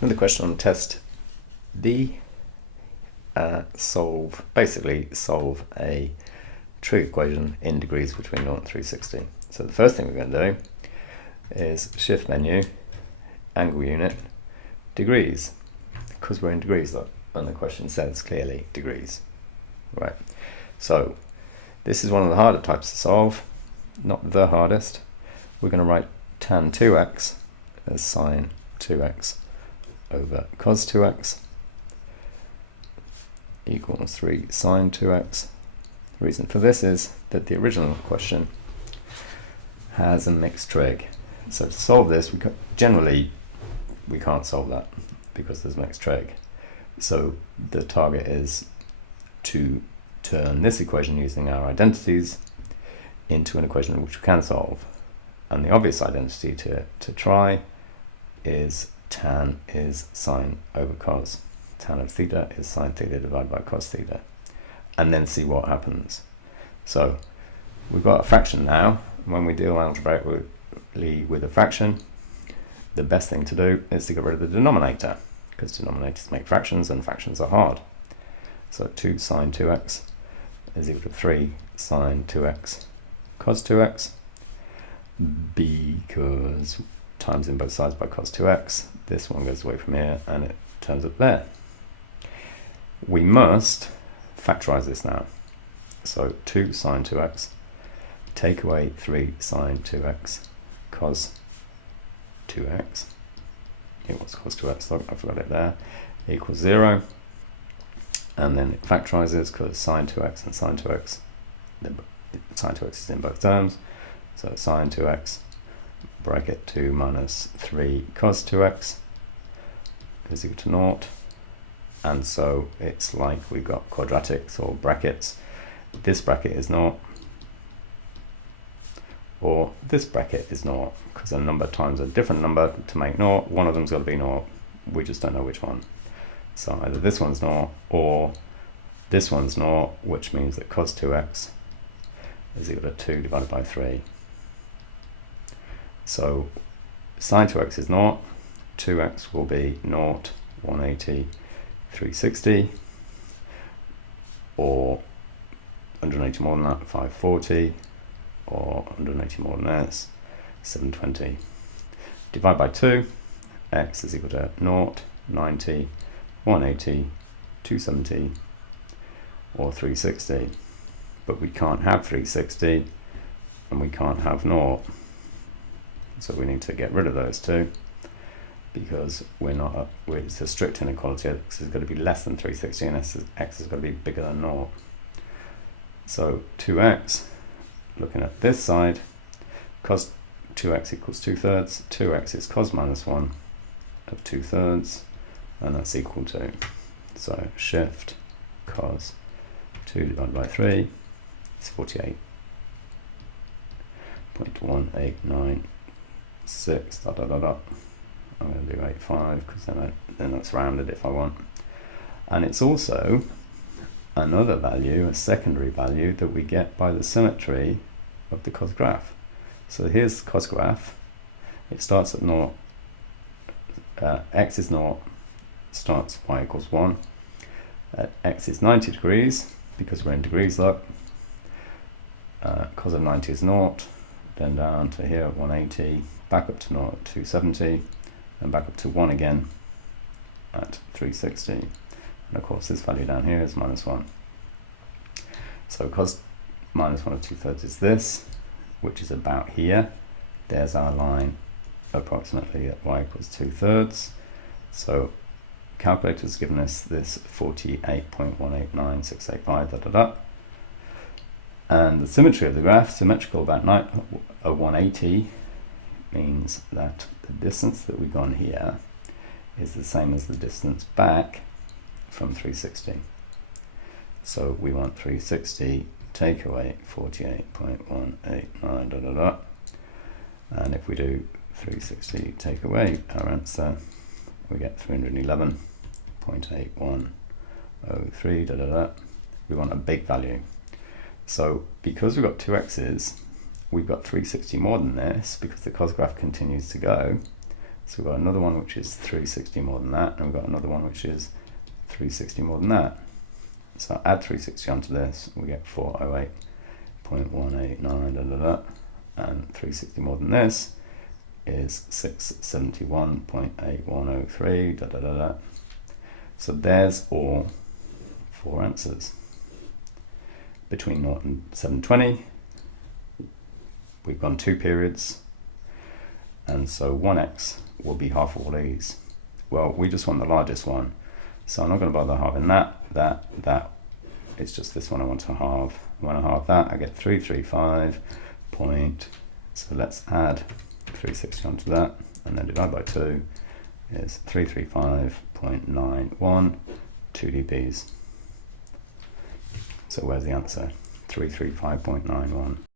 Another question on test B. Basically solve a trig equation in degrees between 0 and 360. So the first thing we're going to do is shift menu, angle unit, degrees, because we're in degrees, look, and the question says clearly degrees. Right. So this is one of the harder types to solve, not the hardest. We're going to write tan2x as sine 2x over cos 2x equals 3 sine 2x. The reason for this is that the original question has a mixed trig. So to solve this, generally we can't solve that because there's mixed trig. So the target is to turn this equation using our identities into an equation which we can solve. And the obvious identity to try is tan is sine over cos. Tan of theta is sine theta divided by cos theta. And then see what happens. So we've got a fraction now. When we deal algebraically with a fraction, the best thing to do is to get rid of the denominator, because denominators make fractions and fractions are hard. So 2 sine 2x is equal to 3 sine 2x cos 2x, because times in both sides by cos 2x, this one goes away from here and it turns up there. We must factorize this now. So 2 sine 2x, take away 3 sine 2x cos 2x equals cos 2x, look, I forgot it there, equals 0. And then it factorizes because sine 2x and sine 2x, sine 2x is in both terms. So sine 2x bracket 2 minus 3 cos 2x is equal to 0. And so it's like we've got quadratics or brackets. This bracket is 0, or this bracket is 0, because a number times a different number to make 0. One of them's got to be 0. We just don't know which one. So either this one's 0 or this one's 0, which means that cos 2x is equal to 2 divided by 3. So sine 2x is 0, 2x will be 0, 180, 360, or 180 more than that, 540, or 180 more than that, 720. Divide by 2, x is equal to 0, 90, 180, 270, or 360. But we can't have 360, and we can't have 0. So we need to get rid of those two, because it's a strict inequality. X is going to be less than 360 and x is going to be bigger than 0. So 2x, looking at this side, cos 2x equals 2/3. 2x is cos minus 1 of 2/3, and that's equal to, so shift cos 2 divided by 3 is 48.1896 dot dot dot dot. I'm going to do 85 because then that's rounded if I want. And it's also another value, a secondary value, that we get by the symmetry of the cos graph. So here's the cos graph. It starts at 0. X is 0. Starts y equals 1. X is 90 degrees, because we're in degrees, look. Cos of 90 is 0. Then down to here at 180. Back up to 0 at 270. And back up to 1 again at 360. And of course this value down here is minus 1. So cos minus 1 of 2/3 is this, which is about here. There's our line approximately at y equals 2/3. So calculator's given us this 48.189685 dot dot dot. And the symmetry of the graph, symmetrical about 180, means that the distance that we've gone here is the same as the distance back from 360. So we want 360 take away 48.189 dot dot dot. And if we do 360 take away our answer, we get 311.8103 dot dot dot. We want a big value. So because we've got two x's, we've got 360 more than this because the cos graph continues to go. So we've got another one which is 360 more than that, and we've got another one which is 360 more than that. So add 360 onto this, we get 408.189, and 360 more than this is 671.8103, So there's all 4 answers. Between 0 and 720, we've gone 2 periods, and so 1x will be half all these. Well, we just want the largest one, so I'm not going to bother halving that. It's just this one I want to halve. When I halve that, I get 335 point, so let's add 360 onto that, and then divide by 2 is 335.91 2 dBs. So where's the answer? 335.91.